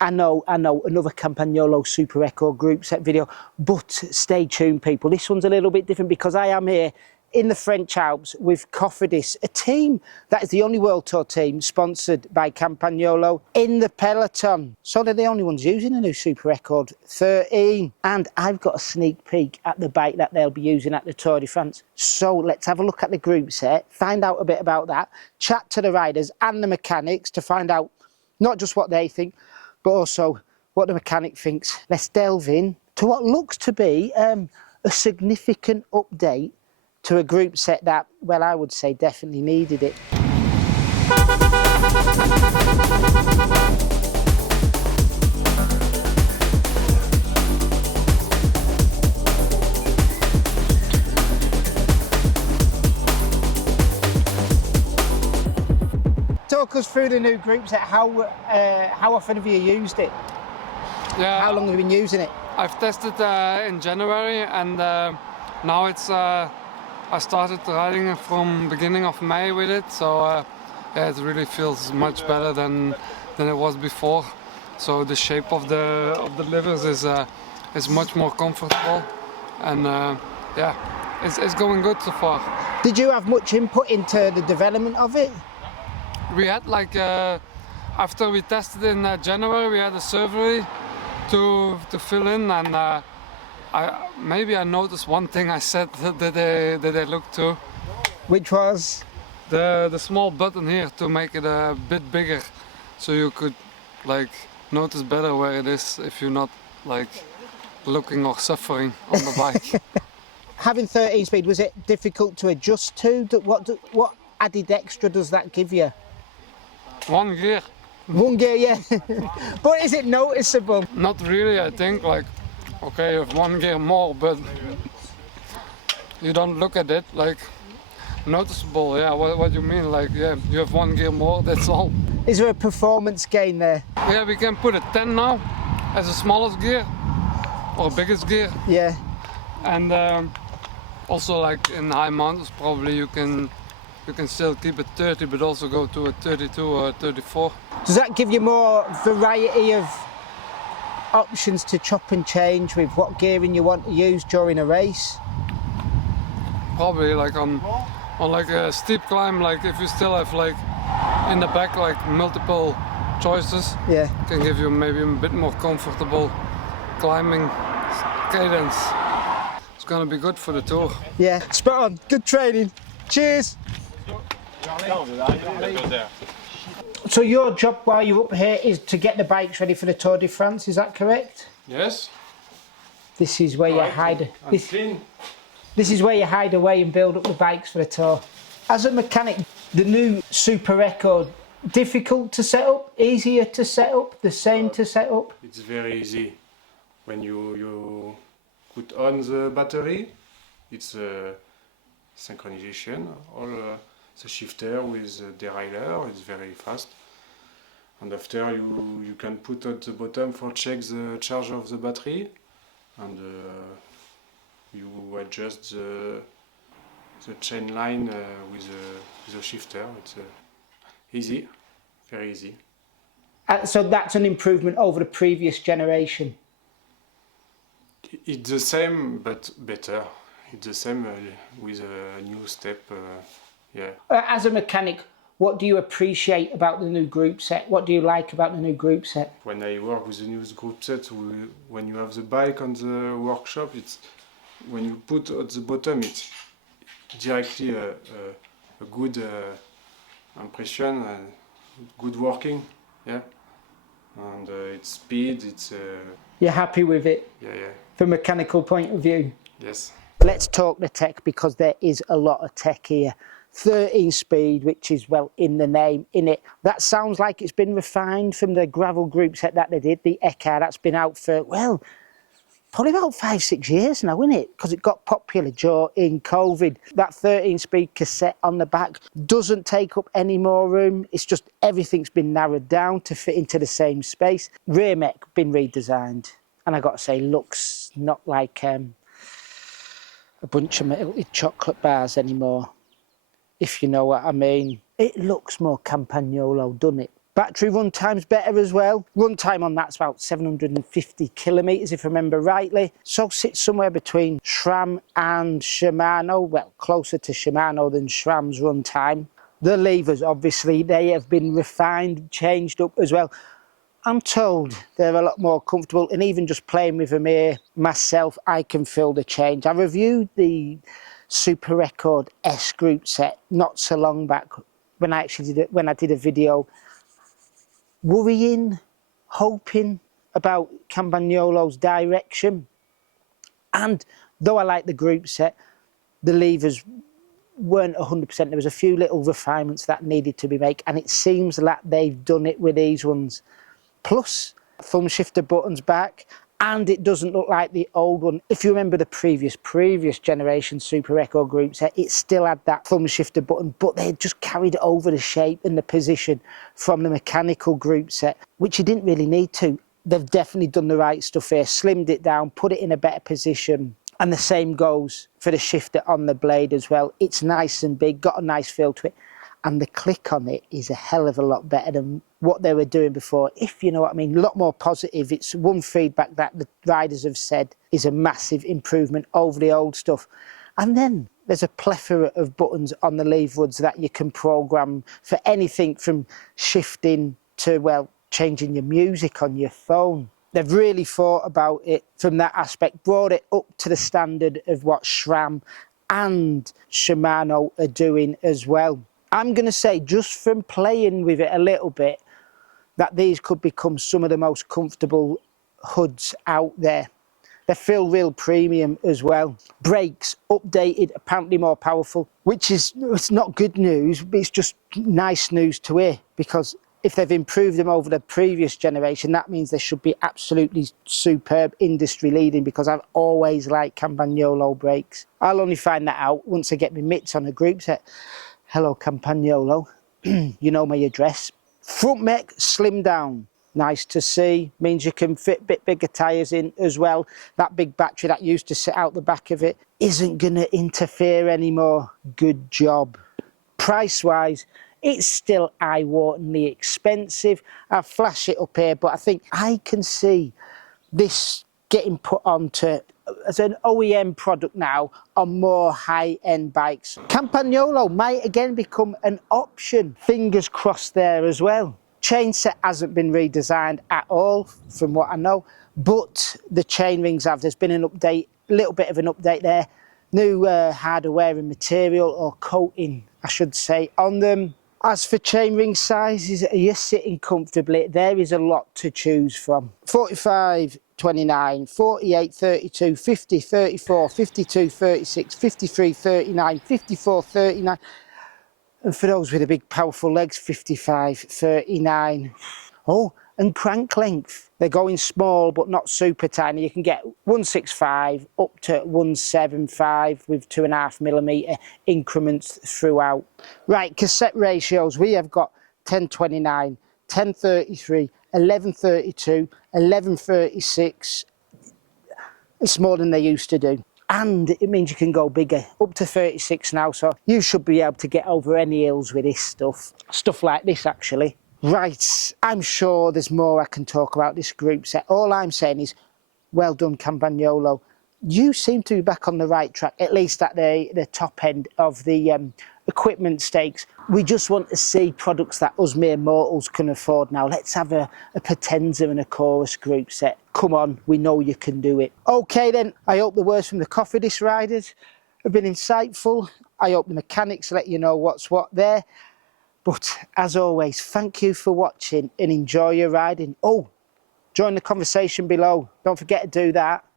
I know, another Campagnolo Super Record group set video, but stay tuned, people. This one's a little bit different because I am here in the French Alps with Cofidis, a team that is the only World Tour team sponsored by Campagnolo in the peloton. So they're the only ones using a new Super Record 13. And I've got a sneak peek at the bike that they'll be using at the Tour de France. So let's have a look at the group set, find out a bit about that, chat to the riders and the mechanics to find out not just what they think, but also what the mechanic thinks. Let's delve in to what looks to be a significant update to a group set that, well, I would say definitely needed it. Talk us through the new group set. How often have you used it? Yeah. How long have you been using it? I've tested in January, and now it's. I started riding from beginning of May with it, so yeah, it really feels much better than it was before. So the shape of the livers is much more comfortable, and yeah, it's going good so far. Did you have much input into the development of it? We had like after we tested in January, we had a survey to fill in, and maybe I noticed one thing I said that they looked to. Which was? The small button here to make it a bit bigger, so you could like notice better where it is if you're not like looking or suffering on the bike. Having 13 speed, was it difficult to adjust to? What added extra does that give you? One gear. One gear, yeah. But is it noticeable? Not really, I think. Like, okay, you have one gear more, but you don't look at it like noticeable. Yeah, what do you mean? Like, yeah, you have one gear more, that's all. Is there a performance gain there? Yeah, we can put a 10 now as the smallest gear or biggest gear. Yeah. And also, like in high mountains, probably you can still keep it 30, but also go to a 32 or a 34. Does that give you more variety of options to chop and change with what gearing you want to use during a race? Probably like on like a steep climb, like if you still have like in the back like multiple choices, yeah, can give you maybe a bit more comfortable climbing cadence. It's gonna be good for the tour. Yeah, spot on. Good training. Cheers. So your job while you're up here is to get the bikes ready for the Tour de France, is that correct? Yes. This is where you hide. This is where you hide away and build up the bikes for the Tour. As a mechanic, the new Super Record, difficult to set up, easier to set up, the same to set up? It's very easy. When you put on the battery, it's synchronization, all the shifter with the derailleur, it's very fast. And after you can put at the bottom for check the charge of the battery, and you adjust the chain line with the shifter. It's easy, very easy. So that's an improvement over the previous generation? It's the same, but better. It's the same with a new step, yeah. As a mechanic, what do you appreciate about the new group set? What do you like about the new group set? When I work with the new group set, when you have the bike on the workshop, it's when you put at the bottom, it's directly a good impression, good working, yeah. And it's speed, it's... You're happy with it? Yeah, yeah. From a mechanical point of view? Yes. Let's talk the tech, because there is a lot of tech here. 13 speed, which is, well, in the name, in it. That sounds like it's been refined from the gravel group set that they did, the Eka, that's been out for, well, probably about 5-6 years now, isn't it? Because it got popular during COVID. That 13-speed cassette on the back doesn't take up any more room. It's just everything's been narrowed down to fit into the same space. Rear mech been redesigned. And I got to say, looks not like a bunch of melted chocolate bars anymore, if you know what I mean. It looks more Campagnolo, doesn't it? Battery run time's better as well. Run time on that's about 750 kilometres if I remember rightly. So sits somewhere between SRAM and Shimano, well closer to Shimano than SRAM's run time. The levers obviously, they have been refined, changed up as well. I'm told they're a lot more comfortable, and even just playing with them here myself, I can feel the change. I reviewed the Super Record S group set not so long back when I actually did it, when I did a video worrying, hoping about Campagnolo's direction. And though I like the group set, the levers weren't 100%. There was a few little refinements that needed to be made, and it seems like they've done it with these ones. Plus, thumb shifter buttons back, and it doesn't look like the old one. If you remember the previous generation Super Echo group set, it still had that thumb shifter button, but they just carried over the shape and the position from the mechanical group set, which you didn't really need to. They've definitely done the right stuff here, slimmed it down, put it in a better position. And the same goes for the shifter on the blade as well. It's nice and big, got a nice feel to it. And the click on it is a hell of a lot better than what they were doing before, if you know what I mean. A lot more positive. It's one feedback that the riders have said is a massive improvement over the old stuff. And then there's a plethora of buttons on the lever hoods that you can program for anything from shifting to, well, changing your music on your phone. They've really thought about it from that aspect, brought it up to the standard of what SRAM and Shimano are doing as well. I'm going to say, just from playing with it a little bit, that these could become some of the most comfortable hoods out there. They feel real premium as well. Brakes updated, apparently more powerful, which is, it's not good news, but it's just nice news to hear, because if they've improved them over the previous generation, that means they should be absolutely superb, industry leading, because I've always liked Campagnolo brakes. I'll only find that out once I get my mitts on a group set. Hello, Campagnolo. You know my address. Front mech slimmed down. Nice to see. Means you can fit a bit bigger tyres in as well. That big battery that used to sit out the back of it isn't going to interfere anymore. Good job. Price-wise, it's still eye-wateringly expensive. I'll flash it up here, but I think I can see this getting put onto as an OEM product now on more high-end bikes. Campagnolo might again become an option. Fingers crossed there as well. Chain set hasn't been redesigned at all, from what I know, but the chain rings have. There's been an update, a little bit of an update there. New hardware and material, or coating, I should say, on them. As for chainring sizes, are you sitting comfortably? There is a lot to choose from. 45, 29, 48, 32, 50, 34, 52, 36, 53, 39, 54, 39. And for those with the big powerful legs, 55, 39. Oh, and crank length. They're going small but not super tiny. You can get 165 up to 175 with 2.5mm increments throughout. Right, cassette ratios. We have got 1029, 1033, 1132, 1136. It's more than they used to do. And it means you can go bigger, up to 36 now, so you should be able to get over any hills with this stuff. Stuff like this, actually. Right, I'm sure there's more I can talk about this group set. All I'm saying is, well done, Campagnolo. You seem to be back on the right track, at least at the top end of the equipment stakes. We just want to see products that us mere mortals can afford now. Let's have a Potenza and a Chorus group set. Come on, we know you can do it. Okay then, I hope the words from the Cofidis riders have been insightful. I hope the mechanics let you know what's what there. But as always, thank you for watching and enjoy your riding. Oh, join the conversation below. Don't forget to do that.